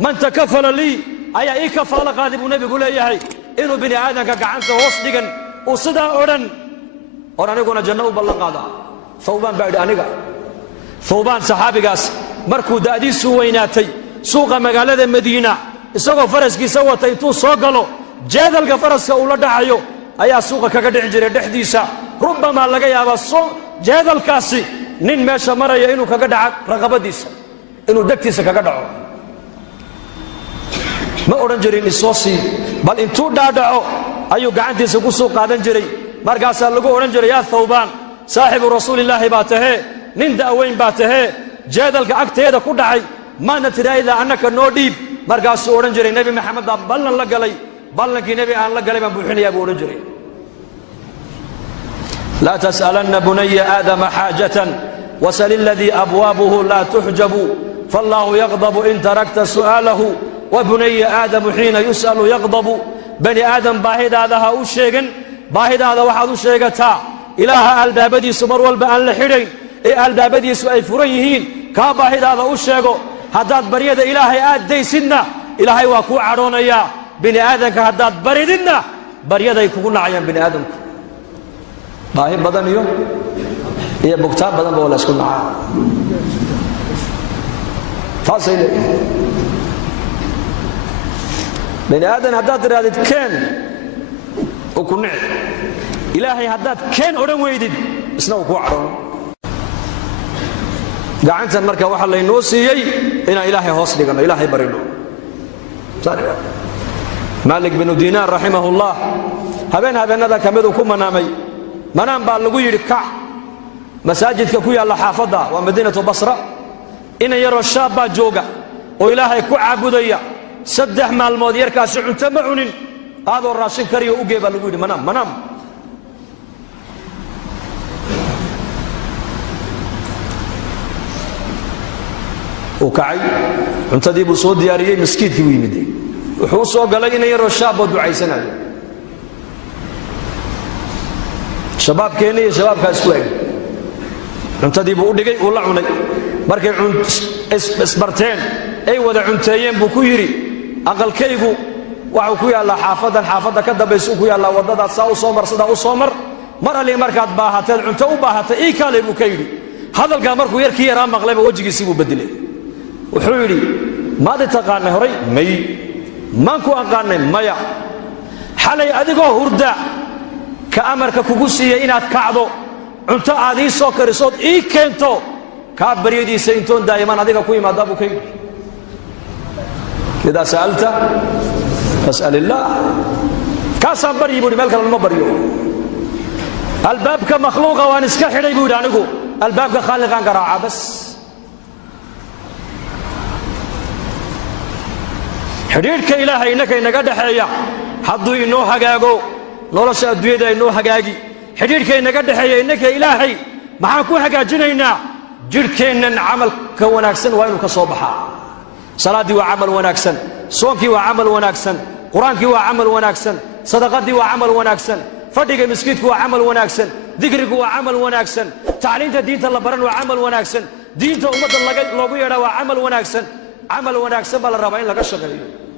من تكفل لي أي إيه كفالة قادم النبي يقول إياهي إنه بني آدم كعنته وصدقا وصدا أورن يقول جنة وبالله قادا ثوبان بعد أنيقا ثوبان صحابي قاس مركو دادي سويناتي سوق مقالة المدينة isagoo faraskiisa watay tuu soo galo jeedalka faraska uu la dhacayo ayaa suuqa kaga dhici jiray dhexdiisa rubama laga yaabaa jeedalkaasi nin meesha maraya inuu kaga dhaco raqabadiisa inuu dagtiisa kaga dhaco ma oran jirin isoosi bal intuu dhaadhaco ayuu gacantiisa ku soo qaadan jiray markaas lagu oran jiray yaa thawban saaxibu rasuulillaahi baa tahe nin daaweyn baa tahe jeedalka agteeda ku dhacay maana tiraayda annaka noo dhiib markaasuu oran jiray nabi maxamed ballan la galay ballankii nabi aan la galay baan buuxinayaa buu oran jiray la tas'alanna bunayya aadama haajatan wasal alladhi abwaabuhu la tuhjabu fallahu yaghdabu in tarakta su'alahu wa bunayya aadamu hiina yus'alu yaghdabu bani aadam baahidaada ha u sheegan baahidaada waxaad u sheegataa ilaaha albaabadiisu mar walba aan la xidhayn ee albaabadiisu ay furan yihiin ka baahidaada u sheego haddaad baryada ilaahay aad daysidna ilaahay waa kuu cadhoonayaa bini aadamka haddaad barididna baryaday kugu nacayaan bini aadamku baahi badan iyo bugtaan badanba waa la isku nacaa taasay leeyihiin bini aadan haddaad tirahdid keen oo ku nici ilaahay haddaad keen odhan weydid isna uu kuu cadhoono gacantan marka waxa la inoo siiyay inaan ilaahay hoos dhigano ilaahay barino Malik bin Dinar rahimahullah habeenada kamid ku manaamay manaan baa lagu yiri ka masaajidka ku yaala xaafada waa Madiinatu Basra in yaro shaaba jooga oo ilaahay ku caabudaya saddex maalmood yarkaas cunto ma cunin aadoo raashin kariyo u geeba lagu yiri manaam وكعي cuntadii buu soo diyaariyay miskiidkii u yimid wuxuu soo galay in yaro shaab oo ducaysanayo shabaabkeena iyo shabaabka isku eg cuntadii buu u dhigay oo la cunay markay isbarteen ay wada cunteeyeen buu ku yiri aqalkaygu waxa ku yaala xaafada ka dambayso ku yaala wadada saa u soo marsada u soo mar ali markaad baahateen cunto u baahatay ii kale buu ka yiri hadalka markuu yarkii yaraa maqlayba wajigiisii buu bedelay wuxuu yiri maad taqaanay horay may maan ku aqaanay maya xalay adigoo hurda ka amarka kugu siiyay inaad kacdo cunto aad ii soo kariso ii keento ka bariyadiisa intoon daayiman adiga ku yimaada buu kay ida saalta fas'alillah kaasaan bari buu meel kale ma bariyo albaabka makhluuqa waan iska xidhay buu anigu albaabka khaaliqan garaaca bas xiriirka ilaahay inaka inaga dhaxeeya hadduu inoo hagaago nolosha adduunyada inoo hagaagi xiriirka inaga dhaxeeya inaka ilaahay maxaan ku hagaajinaynaa jirkeennan camalka wanaagsan waa inuu ka soo baxaa salaadii waa camal wanaagsan soonkii waa camal wanaagsan quraankii waa camal wanaagsan sadaqadii waa camal wanaagsan fadhiga miskiidku waa camal wanaagsan dikrigu waa camal wanaagsan tacliinta diinta la baran waa camal wanaagsan diinta ummadda loogu yeedhaa waa camal wanaagsan baa la rabaa in laga shaqeeyo